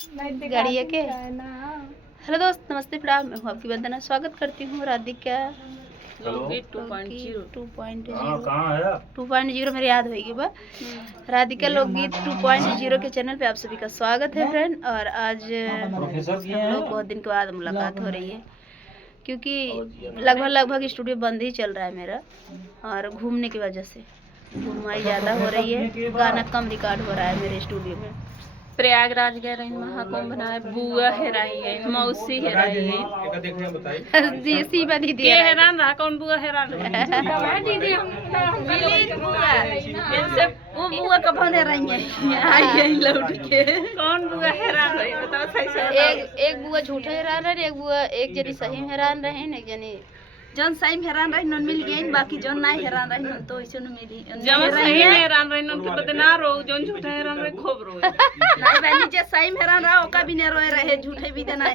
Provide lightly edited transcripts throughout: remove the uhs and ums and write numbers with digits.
गाड़ी के। हेलो दोस्त, नमस्ते, प्रणाम। मैं हूँ आपकी वंदना। स्वागत करती हूँ राधिका लोकगीत 2.0 मेरे याद होगी बा राधिका लोकगीत 2.0 के चैनल पे आप सभी का स्वागत है फ्रेंड। और आज हम लोग बहुत दिन के बाद मुलाकात हो रही है, क्योंकि लगभग स्टूडियो बंद ही चल रहा है मेरा, और घूमने की वजह से घुमाई ज़्यादा हो रही है, गाना कम रिकॉर्ड हो रहा है मेरे स्टूडियो में। प्रयागराज गए रही, महाकुंभ बनाए, बुआ हेराई है, मौसी हेराई है, देसी बनी दे हैरान रहा। कौन बुआ हैरान दीदी इनसे वो बुआ कब रही है आई है लौट के। कौन बुआ हैरान रही बताओ सही से। एक बुआ झूठे हैरान रहे, एक बुआ एक जनी सही हैरान रहे, एक जनी जौन सही में हैरान रही नन मिल गई, बाकी जौन नहीं हैरान रही नन तो ऐसे न मिली। जौन सही में हैरान रही नन के बते ना रो, जौन झूठे हैरान रही खूब रो। नहीं बहनी, जे सही में हैरान रहा ओका भी न रोए रहे, झूठे भी देना है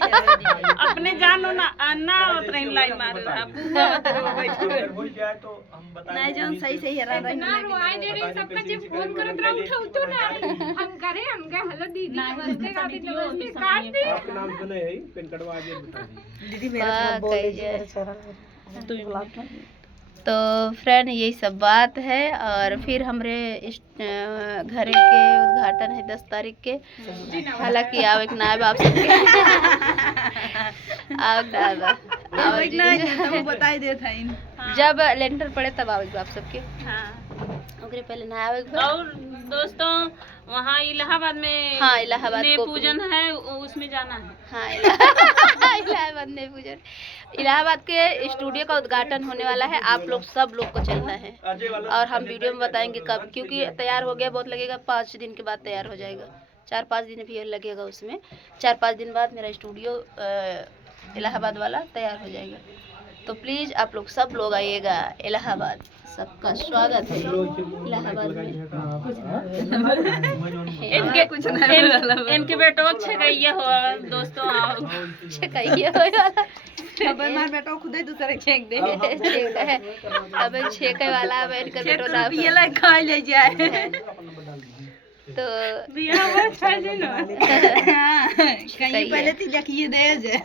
अपने जानो ना ना उतरे लाइन मार रहा बुआ उतरे बैठे हो जाए तो हम बताएं। नहीं जौन सही सही हैरान रही ना रो आई दे रही, सबका जे फोन करत रहा उठा तो ना हम करे, हम गए हेलो दीदी नमस्ते का नमस्ते काट दी। आपका नाम सुने है पेन कार्ड आगे बता दी दीदी मेरा बोल। तो फ्रेंड यही सब बात है। और फिर हमारे घर के उद्घाटन है 10 तारीख के। हालांकि आवक ना आए आप सबके आवक ना बताई देता जब लेंटर पड़े तब आवक आप सबके। ओकरे पहले ना आवक। और दोस्तों वहाँ इलाहाबाद में, हाँ इलाहाबाद में पूजन है, उसमें जाना है। हाँ इलाहाबाद में पूजन, इलाहाबाद के स्टूडियो का उद्घाटन होने वाला है। आप लोग सब लोग को चलना है, और हम वीडियो में बताएंगे कब, क्योंकि तैयार हो गया बहुत लगेगा, 5 दिन के बाद तैयार हो जाएगा, 4-5 दिन भी लगेगा उसमें। 4-5 दिन बाद मेरा स्टूडियो इलाहाबाद वाला तैयार हो जाएगा। तो प्लीज़ आप लोग सब लोग आइएगा इलाहाबाद, सबका स्वागत है इलाहाबाद में। इनके बेटों छकैया हो दोस्तों, छकैया हो मार बेटा खुद ही दूसरे छेक दे है। अब छेके वाला अब इनका बेटो ना ये ला खा ले जाए तो बिया वो छाले ना कहीं पहले ती देखिए दे जे